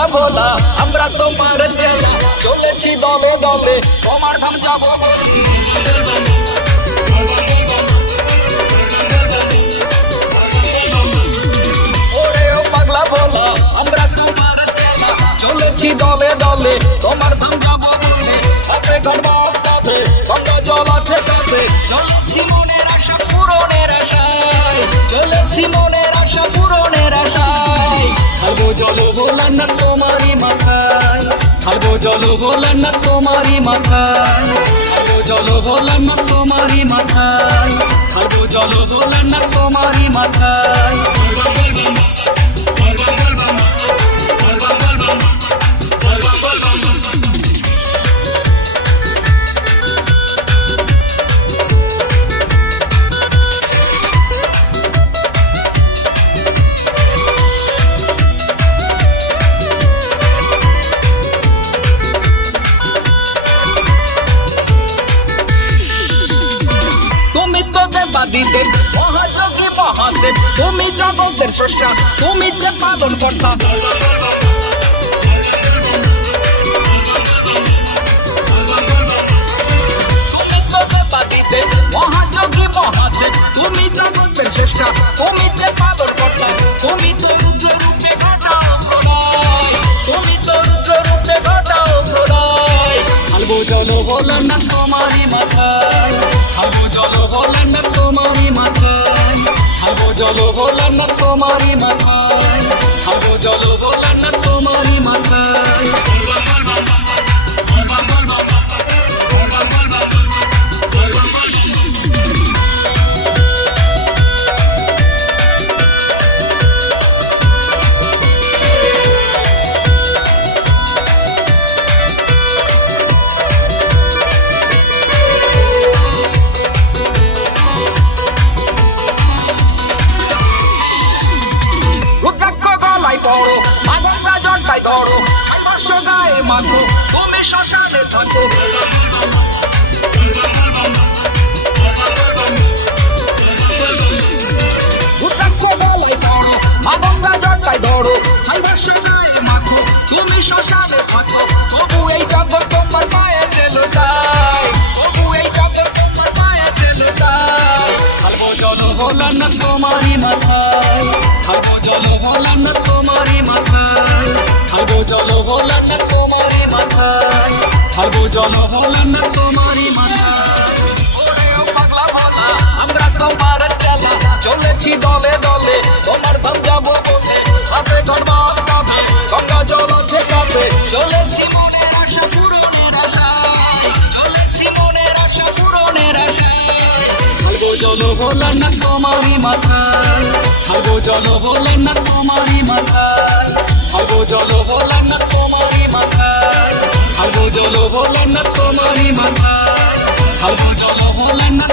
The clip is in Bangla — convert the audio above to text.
পাগলা ভোলা আমরা তোমার চেলা চলেছি দলে দলে তোমার ধাম যাবো ওরে ও পাগলা ভোলা আমরা তোমার চেলা চলেছি দলে দলে তোমার ধাম যাবো বলে হাতে গর্বা কাঁধে গঙ্গা জল আছে কাছে চলেছি মনের আশা পূরণের আশায় চলেছি মনের আশা পূরণের আশায় খাবো জল ভোলার না তোমারই মাথায় খাবো জল ভোলার না তোমারই মাথায় খাবো জল ভোলার না তোমারই মাথায় খাবো জল ভোলার না তোমারই মাথায় তুমি তো দেবাদিদেব মহাযোগী মহাদেব তুমি জগতের স্রষ্টা তুমি যে পালন কর্তা মহাযোগী মহাদেব তুমি জগতের স্রষ্টা তুমি যে পালন কর্তা তুমি তো রুদ্র রূপে ঘটাও প্রলয় তুমি তো রুদ্র রূপে ঘটাও প্রলয় খাবো জল ভোলার না তোমারই মাথায় খাবো জল ভোলার না তোমারই মাথায় খাবো জল ভোলার না তোমারই মাথায় খাবো জল ভোলার না তোমারই মাথায় বড় মাগঙ্গা জটাই ধরো আইবর্ষ গায়ে মাথো তুমি শ্মশানে থাকো মাগঙ্গা জটাই ধরো আইবর্ষ গায়ে মাথো তুমি শ্মশানে থাকো তবু এই জগৎ তোমার মায়ের গেল তাই তবু এই জগৎ তোমার মায়ের গেল তাই খাবো জল ভোলার না তোমারই মাথায় খাবো জল ভোলার না তোমারই মাথায় খাবো জল ভোলার না তোমারই মাথায় খাবো জল ভোলার না তোমারই মাথায় ওরে ও পাগলা ভোলা আমরা তোমার চেলা চলেছি দলে দলে তোমার ধাম যাবো বলে হাতে গর্বা কাঁধে গঙ্গা জল আছে কাছে চলেছি মনের আশা পূরণের আশায় চলেছি মনের আশা পূরণের আশায় খাবো জল ভোলার না তোমারই মাথায় খাবো জল ভোলার না তোমারই মাথায় খাবো জল ভোলার না তোমারই মাথায় খাবো জল ভোলার না তোমারই মাথায় খাবো জল ভোলার না